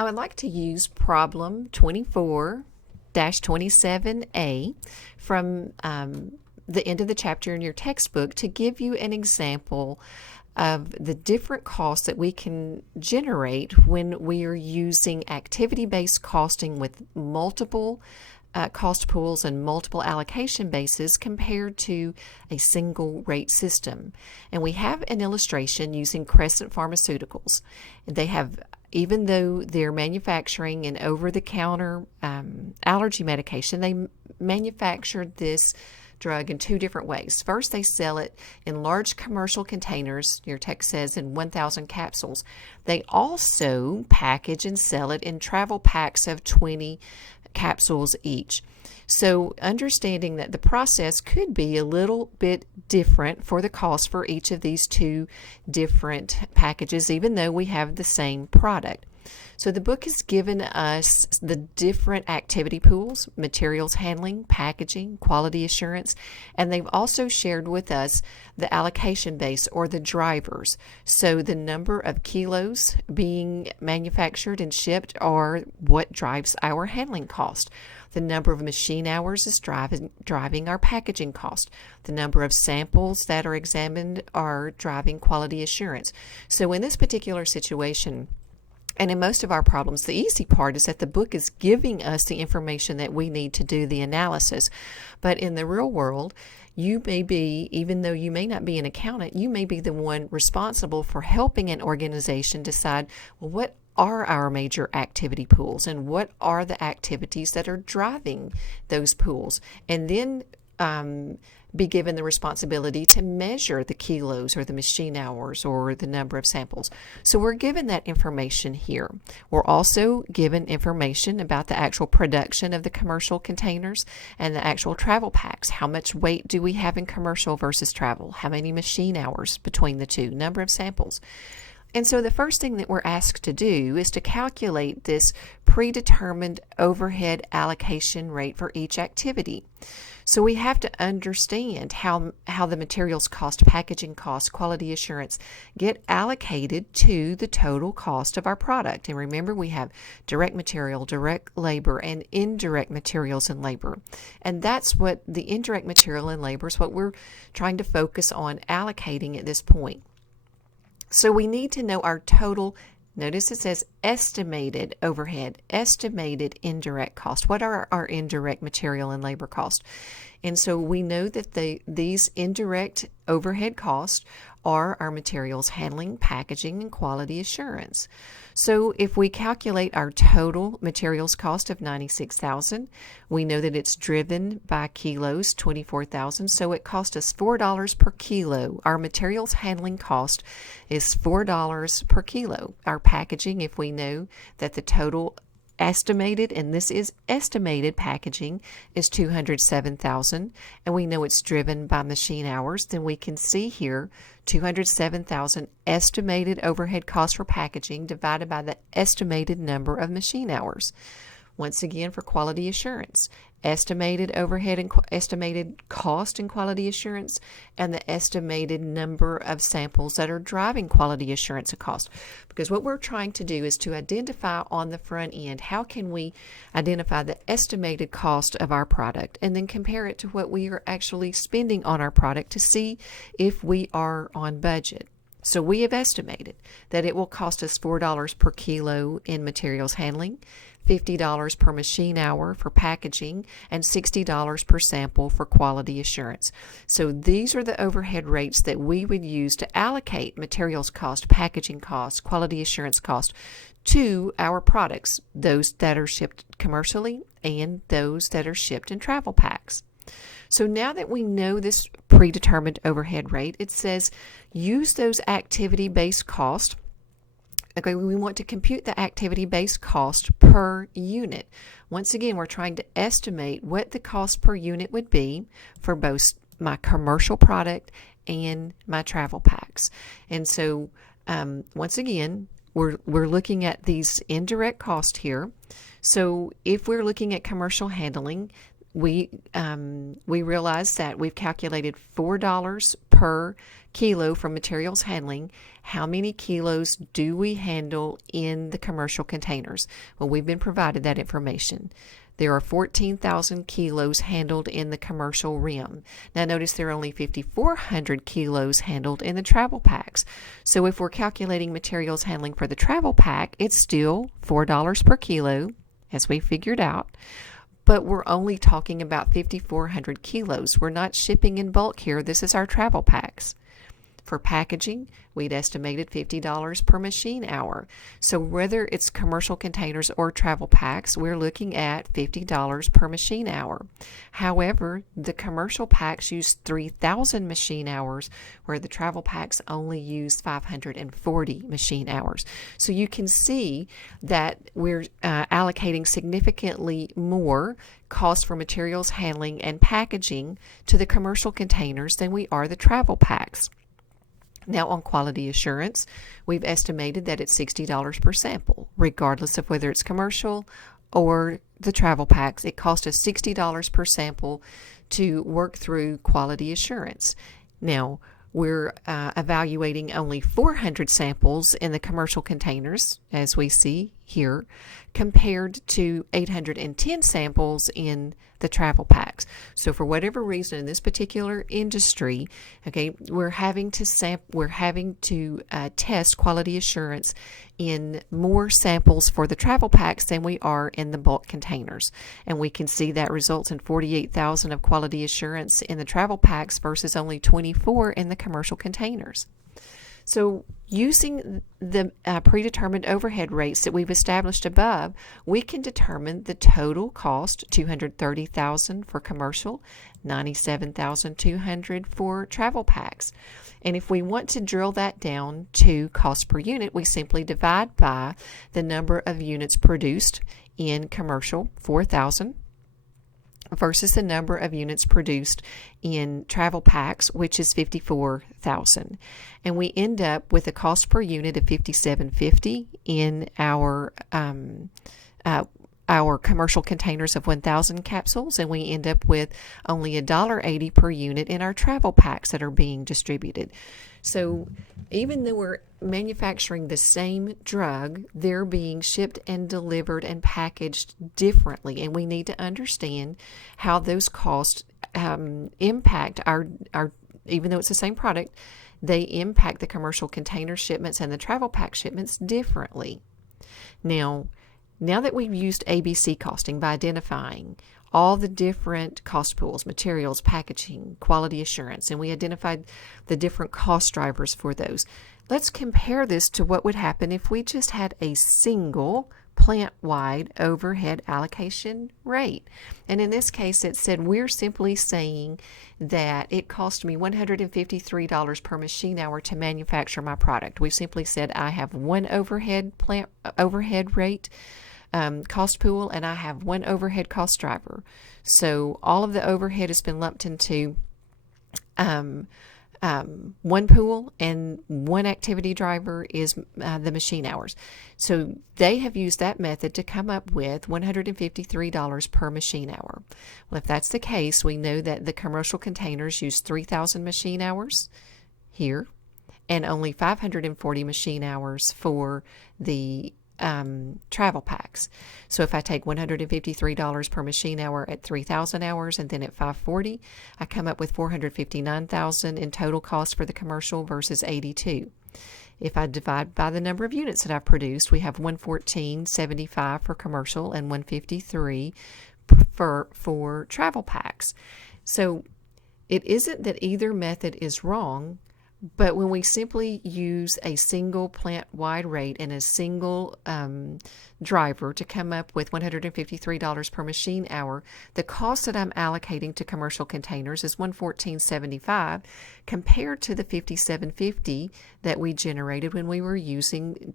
I would like to use problem 24-27A from the end of the chapter in your textbook to give you an example of the different costs that we can generate when we are using activity-based costing with multiple cost pools and multiple allocation bases compared to a single rate system. And we have an illustration using Crescent Pharmaceuticals. They have, even though they're manufacturing an over-the-counter allergy medication, they manufactured this drug in two different ways. First, they sell it in large commercial containers, your text says in 1,000 capsules. They also package and sell it in travel packs of 20 capsules each. So understanding that the process could be a little bit different for the cost for each of these two different packages, even though we have the same product. So the book has given us the different activity pools: materials handling, packaging, quality assurance, and they've also shared with us the allocation base, or the drivers. So the number of kilos being manufactured and shipped are what drives our handling cost. The number of machine hours is driving our packaging cost. The number of samples that are examined are driving quality assurance. So in this particular situation, and in most of our problems, the easy part is that the book is giving us the information that we need to do the analysis. But in the real world, you may be, even though you may not be an accountant, you may be the one responsible for helping an organization decide, well, what are our major activity pools and what are the activities that are driving those pools? And then be given the responsibility to measure the kilos or the machine hours or the number of samples. So we're given that information here. We're also given information about the actual production of the commercial containers and the actual travel packs. How much weight do we have in commercial versus travel? How many machine hours between the two? Number of samples. And so the first thing that we're asked to do is to calculate this predetermined overhead allocation rate for each activity. So we have to understand how the materials cost, packaging cost, quality assurance get allocated to the total cost of our product. And remember, we have direct material, direct labor, and indirect materials and labor. And that's what the indirect material and labor is what we're trying to focus on allocating at this point. So we need to know our total. Notice it says estimated overhead, estimated indirect cost. What are our indirect material and labor costs? And so we know that these indirect overhead costs are our materials handling, packaging, and quality assurance. So if we calculate our total materials cost of $96,000, we know that it's driven by kilos, 24,000. So it cost us $4 per kilo. Our materials handling cost is $4 per kilo. Our packaging, if we know that the total estimated, and this is estimated packaging, is $207,000, and we know it's driven by machine hours, then we can see here $207,000 estimated overhead cost for packaging divided by the estimated number of machine hours. Once again, for quality assurance, estimated overhead and estimated cost and quality assurance, and the estimated number of samples that are driving quality assurance cost. Because what we're trying to do is to identify on the front end, how can we identify the estimated cost of our product and then compare it to what we are actually spending on our product to see if we are on budget. So we have estimated that it will cost us $4 per kilo in materials handling, $50 per machine hour for packaging, and $60 per sample for quality assurance. So these are the overhead rates that we would use to allocate materials cost, packaging cost, quality assurance cost to our products, those that are shipped commercially and those that are shipped in travel packs. So now that we know this predetermined overhead rate, it says use those activity-based costs. Okay, we want to compute the activity-based cost per unit. Once again, we're trying to estimate what the cost per unit would be for both my commercial product and my travel packs. And so, once again, we're looking at these indirect costs here. So if we're looking at commercial handling, we realize that we've calculated $4 per kilo from materials handling. How many kilos do we handle in the commercial containers? Well, we've been provided that information. There are 14,000 kilos handled in the commercial rim. Now notice there are only 5,400 kilos handled in the travel packs. So if we're calculating materials handling for the travel pack, it's still $4 per kilo, as we figured out. But we're only talking about 5,400 kilos. We're not shipping in bulk here. This is our travel packs. For packaging, we'd estimated $50 per machine hour. So whether it's commercial containers or travel packs, we're looking at $50 per machine hour. However, the commercial packs use 3,000 machine hours, where the travel packs only use 540 machine hours. So you can see that we're allocating significantly more cost for materials handling and packaging to the commercial containers than we are the travel packs. Now, on quality assurance, we've estimated that it's $60 per sample, regardless of whether it's commercial or the travel packs. It costs us $60 per sample to work through quality assurance. Now, we're evaluating only 400 samples in the commercial containers, as we see here, compared to 810 samples in the travel packs. So for whatever reason in this particular industry, okay, we're having to test quality assurance in more samples for the travel packs than we are in the bulk containers. And we can see that results in 48,000 of quality assurance in the travel packs versus only 24 in the commercial containers. So using the predetermined overhead rates that we've established above, we can determine the total cost: $230,000 for commercial, $97,200 for travel packs. And if we want to drill that down to cost per unit, we simply divide by the number of units produced in commercial, 4,000, versus the number of units produced in travel packs, which is 54,000. And we end up with a cost per unit of $57.50 in our commercial containers of 1,000 capsules, and we end up with only $1.80 per unit in our travel packs that are being distributed. So even though we're manufacturing the same drug, they're being shipped and delivered and packaged differently, and we need to understand how those costs impact our, even though it's the same product, they impact the commercial container shipments and the travel pack shipments differently. Now that we've used ABC costing by identifying all the different cost pools, materials, packaging, quality assurance, and we identified the different cost drivers for those, let's compare this to what would happen if we just had a single plant-wide overhead allocation rate. And in this case, it said we're simply saying that it cost me $153 per machine hour to manufacture my product. We've simply said I have one overhead rate cost pool, and I have one overhead cost driver. So all of the overhead has been lumped into one pool, and one activity driver is the machine hours. So they have used that method to come up with $153 per machine hour. Well, if that's the case, we know that the commercial containers use 3,000 machine hours here, and only 540 machine hours for the travel packs. So if I take $153 per machine hour at 3,000 hours and then at 540, I come up with $459,000 in total cost for the commercial versus 82. If I divide by the number of units that I've produced, we have $114.75 for commercial and $153 for travel packs. So it isn't that either method is wrong, but when we simply use a single plant-wide rate and a single driver to come up with $153 per machine hour, the cost that I'm allocating to commercial containers is $114.75 compared to the $57.50 that we generated when we were using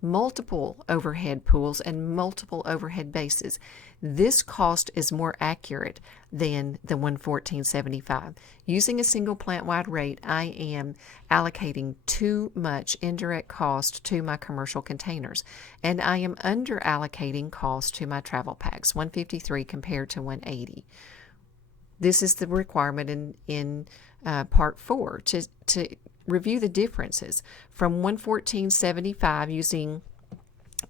multiple overhead pools and multiple overhead bases. This cost is more accurate than the $114.75. Using a single plant-wide rate, I am allocating too much indirect cost to my commercial containers, and I am under allocating cost to my travel packs, $153 compared to $180. This is the requirement in Part 4 to review the differences from 114.75 using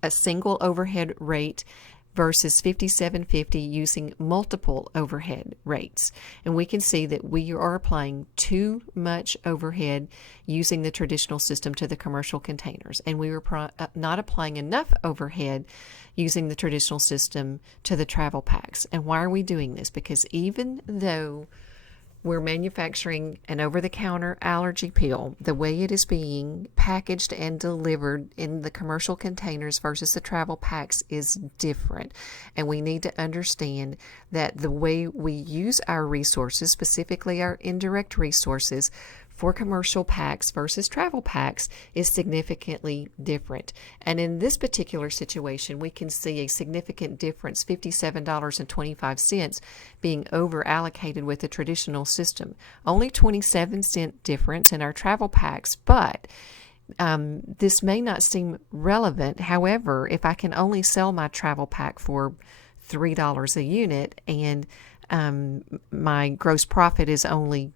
a single overhead rate versus 57.50 using multiple overhead rates. And we can see that we are applying too much overhead using the traditional system to the commercial containers, and we were not applying enough overhead using the traditional system to the travel packs. And why are we doing this? Because even though we're manufacturing an over-the-counter allergy pill, the way it is being packaged and delivered in the commercial containers versus the travel packs is different. And we need to understand that the way we use our resources, specifically our indirect resources, for commercial packs versus travel packs is significantly different. And in this particular situation, we can see a significant difference, $57.25 being over allocated with the traditional system. Only 27-cent difference in our travel packs, but this may not seem relevant. However, if I can only sell my travel pack for $3 a unit and my gross profit is only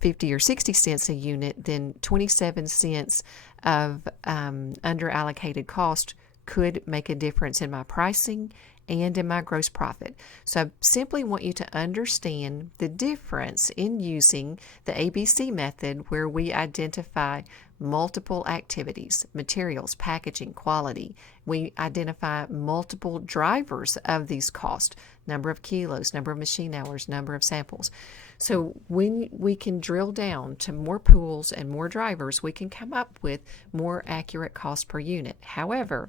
50 or 60 cents a unit, then 27 cents of under allocated cost could make a difference in my pricing and in my gross profit. So I simply want you to understand the difference in using the ABC method, where we identify multiple activities, materials, packaging, quality. We identify multiple drivers of these costs, number of kilos, number of machine hours, number of samples. So when we can drill down to more pools and more drivers, we can come up with more accurate cost per unit. However,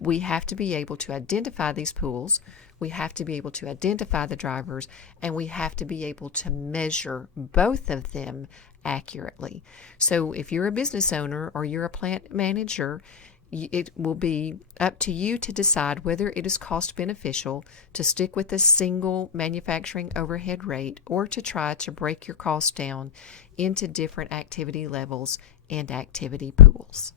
we have to be able to identify these pools, we have to be able to identify the drivers, and we have to be able to measure both of them accurately. So if you're a business owner or you're a plant manager, it will be up to you to decide whether it is cost beneficial to stick with a single manufacturing overhead rate or to try to break your costs down into different activity levels and activity pools.